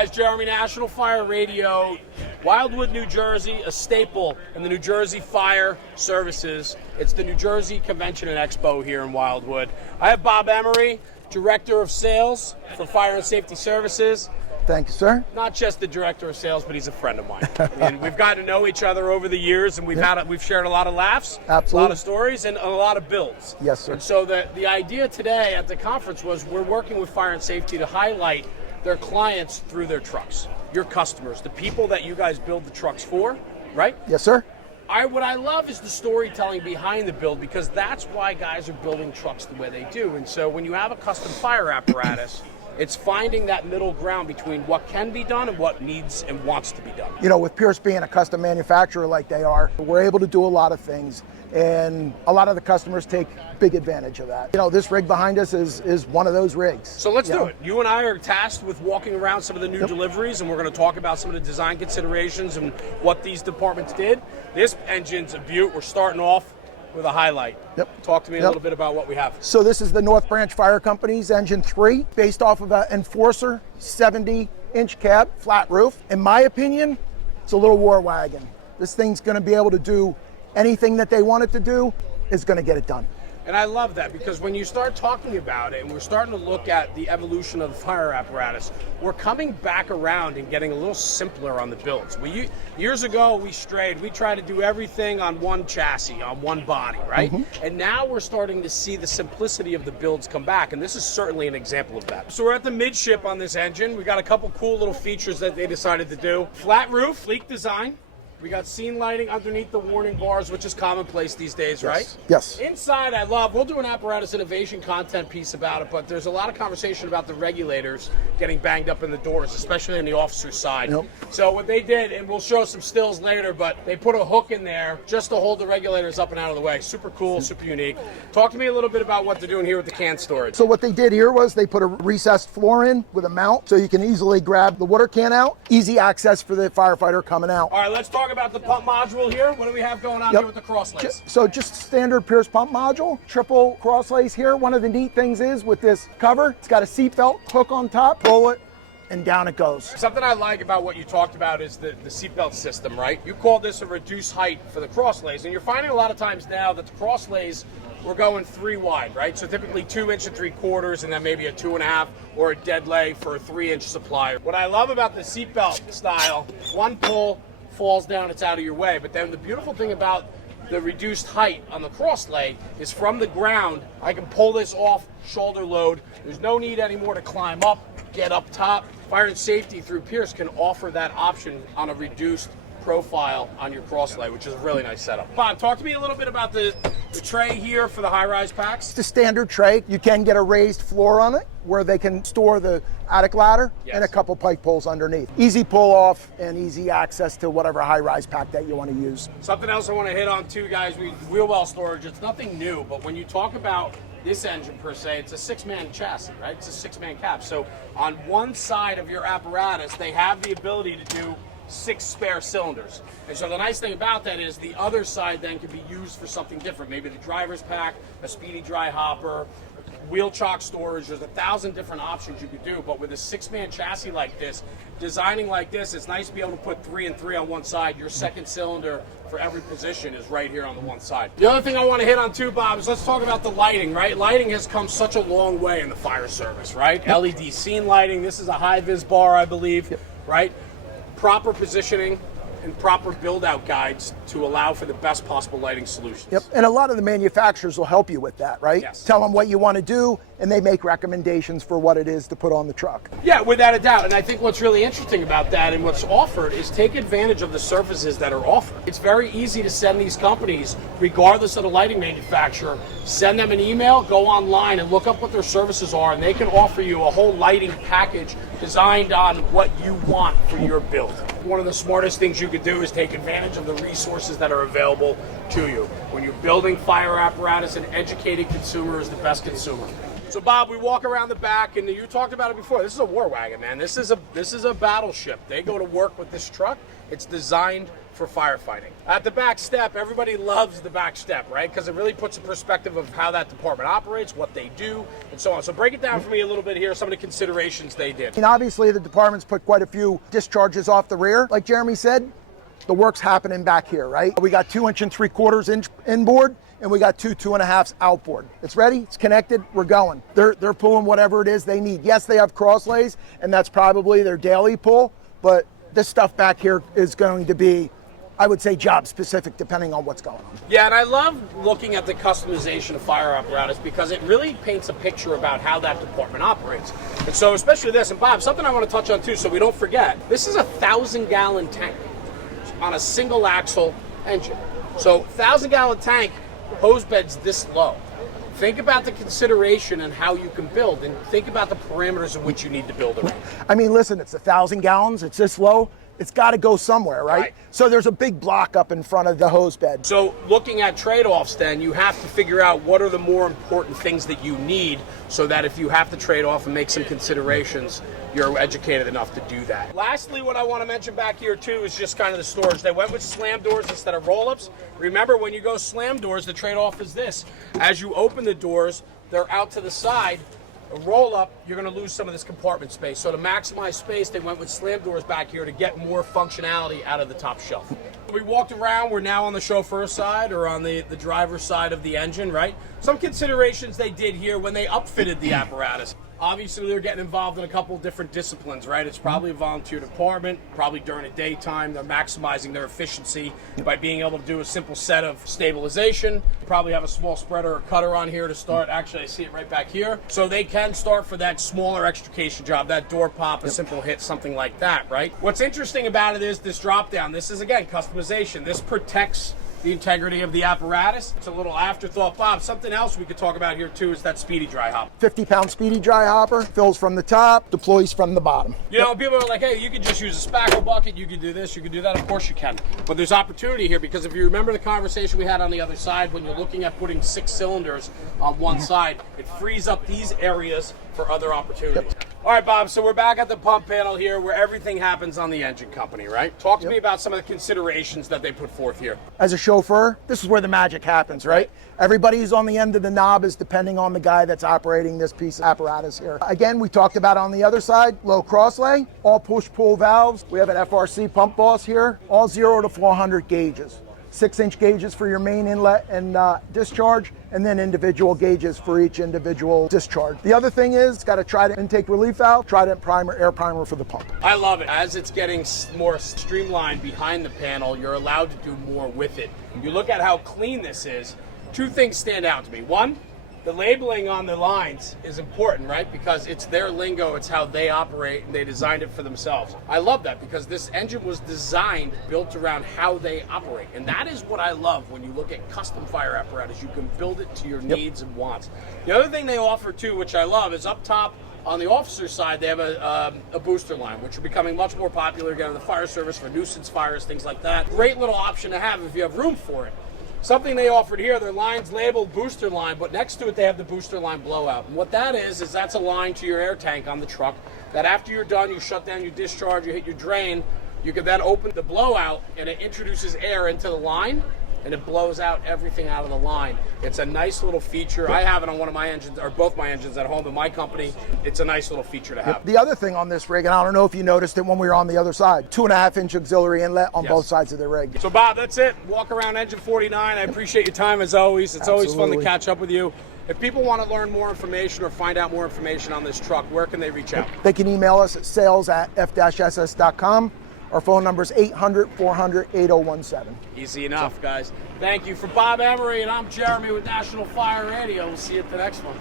guys, Jeremy, National Fire Radio, Wildwood, New Jersey, a staple in the New Jersey Fire Services. It's the New Jersey Convention and Expo here in Wildwood. I have Bob Emery, Director of Sales for Fire and Safety Services. Thank you, sir. Not just the Director of Sales, but he's a friend of mine. And we've gotten to know each other over the years, and we've shared a lot of laughs, Absolutely. a lot of stories, and a lot of builds. Yes, sir. And so the idea today at the conference was we're working with Fire and Safety to highlight their clients through their trucks, your customers, the people that you guys build the trucks for, right? Yes, sir. What I love is the storytelling behind the build, because that's why guys are building trucks the way they do. And so when you have a custom fire apparatus, it's finding that middle ground between what can be done and what needs and wants to be done. You know, with Pierce being a custom manufacturer like they are, we're able to do a lot of things, and a lot of the customers take big advantage of that. You know, this rig behind us is one of those rigs. So let's do it. You and I are tasked with walking around some of the new deliveries, and we're going to talk about some of the design considerations and what these departments did. This engine's a beaut. We're starting off with a highlight. Talk to me a little bit about what we have. So this is the North Branch Fire Company's Engine 3, based off of an Enforcer 70-inch cab, flat roof. In my opinion, it's a little war wagon. This thing's going to be able to do anything that they want it to do, is going to get it done. And I love that, because when you start talking about it and we're starting to look at the evolution of the fire apparatus, we're coming back around and getting a little simpler on the builds. Years ago, we strayed. We tried to do everything on one chassis, on one body, right? And now we're starting to see the simplicity of the builds come back, and this is certainly an example of that. So we're at the midship on this engine. We got a couple cool little features that they decided to do. Flat roof, sleek design. We got scene lighting underneath the warning bars, which is commonplace these days, right? Yes. Inside, we'll do an apparatus innovation content piece about it, but there's a lot of conversation about the regulators getting banged up in the doors, especially on the officer's side. So what they did, and we'll show some stills later, but they put a hook in there just to hold the regulators up and out of the way. Super cool, super unique. Talk to me a little bit about what they're doing here with the can storage. So what they did here was they put a recessed floor in with a mount, so you can easily grab the water can out. Easy access for the firefighter coming out. All right, let's talk about the pump module here. What do we have going on here with the crosslays? So just standard Pierce pump module, triple crosslays here. One of the neat things is with this cover, it's got a seatbelt hook on top, pull it, and down it goes. Something I like about what you talked about is the seatbelt system, right? You call this a reduced height for the crosslays, and you're finding a lot of times now that the crosslays, we're going 3 wide, right? So typically 2 3/4, and then maybe a 2.5 or a dead lay for a 3-inch supply. What I love about the seatbelt style, one pull, falls down, it's out of your way. But then the beautiful thing about the reduced height on the crosslay is from the ground, I can pull this off shoulder load. There's no need anymore to climb up, get up top. Fire and Safety through Pierce can offer that option on a reduced profile on your crosslay, which is a really nice setup. Bob, talk to me a little bit about the tray here for the high-rise packs. It's a standard tray. You can get a raised floor on it where they can store the attic ladder and a couple pike poles underneath. Easy pull off and easy access to whatever high-rise pack that you want to use. Something else I want to hit on too, guys, wheel well storage. It's nothing new, but when you talk about this engine per se, it's a 6-man chassis, right? It's a 6-man cab. So on one side of your apparatus, they have the ability to do 6 spare cylinders. And so the nice thing about that is the other side then can be used for something different. Maybe the driver's pack, a speedy dry hopper, wheel chock storage. There's 1,000 different options you could do. But with a 6-man chassis like this, designing like this, it's nice to be able to put 3 and 3 on one side. Your second cylinder for every position is right here on the one side. The other thing I want to hit on too, Bob, is let's talk about the lighting, right? Lighting has come such a long way in the fire service, right? LED scene lighting. This is a high-vis bar, I believe, right? Proper positioning and proper build-out guides to allow for the best possible lighting solutions. And a lot of the manufacturers will help you with that, right? Tell them what you want to do, and they make recommendations for what it is to put on the truck. Yeah, without a doubt. And I think what's really interesting about that and what's offered is take advantage of the surfaces that are offered. It's very easy to send these companies, regardless of the lighting manufacturer, send them an email, go online and look up what their services are, and they can offer you a whole lighting package designed on what you want for your build. One of the smartest things you could do is take advantage of the resources that are available to you. When you're building fire apparatus, an educated consumer is the best consumer. So Bob, we walk around the back, and you talked about it before. This is a war wagon, man. This is a battleship. They go to work with this truck. It's designed for firefighting. At the back step, everybody loves the back step, right? Because it really puts a perspective of how that department operates, what they do, and so on. So break it down for me a little bit here, some of the considerations they did. And obviously the department's put quite a few discharges off the rear. Like Jeremy said, the work's happening back here, right? We got 2 3/4 inch inboard, and we got 2.5 outboard. It's ready, it's connected, we're going. They're pulling whatever it is they need. Yes, they have cross lays, and that's probably their daily pull, but this stuff back here is going to be, I would say, job specific depending on what's going on. Yeah, and I love looking at the customization of fire apparatus because it really paints a picture about how that department operates. And so especially this, and Bob, something I want to touch on too so we don't forget, this is a 1,000-gallon tank on a single axle engine. So 1,000-gallon tank, hose bed's this low. Think about the consideration and how you can build, and think about the parameters in which you need to build around. I mean, listen, it's 1,000 gallons, it's this low, it's got to go somewhere, right? So there's a big block up in front of the hose bed. So looking at trade-offs then, you have to figure out what are the more important things that you need so that if you have to trade off and make some considerations, you're educated enough to do that. Lastly, what I want to mention back here too is just kind of the storage. They went with slam doors instead of roll-ups. Remember, when you go slam doors, the trade-off is this. As you open the doors, they're out to the side. A roll-up, you're going to lose some of this compartment space. So to maximize space, they went with slam doors back here to get more functionality out of the top shelf. We walked around. We're now on the chauffeur's side or on the driver's side of the engine, right? Some considerations they did here when they upfitted the apparatus. Obviously, they're getting involved in a couple of different disciplines, right? It's probably a volunteer department, probably during the daytime. They're maximizing their efficiency by being able to do a simple set of stabilization. Probably have a small spreader or cutter on here to start. Actually, I see it right back here. So they can start for that smaller extrication job, that door pop, a simple hit, something like that, right? What's interesting about it is this drop down. This is, again, customization. This protects the integrity of the apparatus. It's a little afterthought. Bob, something else we could talk about here too is that speedy dry hopper. 50-pound speedy dry hopper, fills from the top, deploys from the bottom. You know, people are like, hey, you could just use a spackle bucket, you could do this, you could do that. Of course you can. But there's opportunity here because if you remember the conversation we had on the other side, when you're looking at putting 6 cylinders on one side, it frees up these areas for other opportunities. All right, Bob, so we're back at the pump panel here where everything happens on the engine company, right? Talk to me about some of the considerations that they put forth here. As a chauffeur, this is where the magic happens, right? Everybody who's on the end of the knob is depending on the guy that's operating this piece of apparatus here. Again, we talked about on the other side, low crosslay, all push-pull valves. We have an FRC pump boss here, all 0 to 400 gauges. 6-inch gauges for your main inlet and discharge, and then individual gauges for each individual discharge. The other thing is, it's got a Trident intake relief valve, Trident Primer, air primer for the pump. I love it. As it's getting more streamlined behind the panel, you're allowed to do more with it. You look at how clean this is, 2 things stand out to me. One, the labeling on the lines is important, right? Because it's their lingo, it's how they operate, and they designed it for themselves. I love that because this engine was designed, built around how they operate. And that is what I love when you look at custom fire apparatus. You can build it to your needs and wants. The other thing they offer too, which I love, is up top on the officer's side, they have a booster line, which are becoming much more popular again in the fire service for nuisance fires, things like that. Great little option to have if you have room for it. Something they offered here, their line's labeled booster line, but next to it they have the booster line blowout. And what that is that's a line to your air tank on the truck that after you're done, you shut down your discharge, you hit your drain, you can then open the blowout and it introduces air into the line and it blows out everything out of the line. It's a nice little feature. I have it on one of my engines, or both my engines at home in my company. It's a nice little feature to have. The other thing on this rig, and I don't know if you noticed it when we were on the other side, 2.5-inch auxiliary inlet on both sides of the rig. So Bob, that's it. Walk around Engine 49. I appreciate your time as always. It's always fun to catch up with you. If people want to learn more information or find out more information on this truck, where can they reach out? They can email us at sales@f-ss.com. Our phone number is 800-400-8017. Easy enough, guys. Thank you. For Bob Emery, and I'm Jeremy with National Fire Radio. We'll see you at the next one.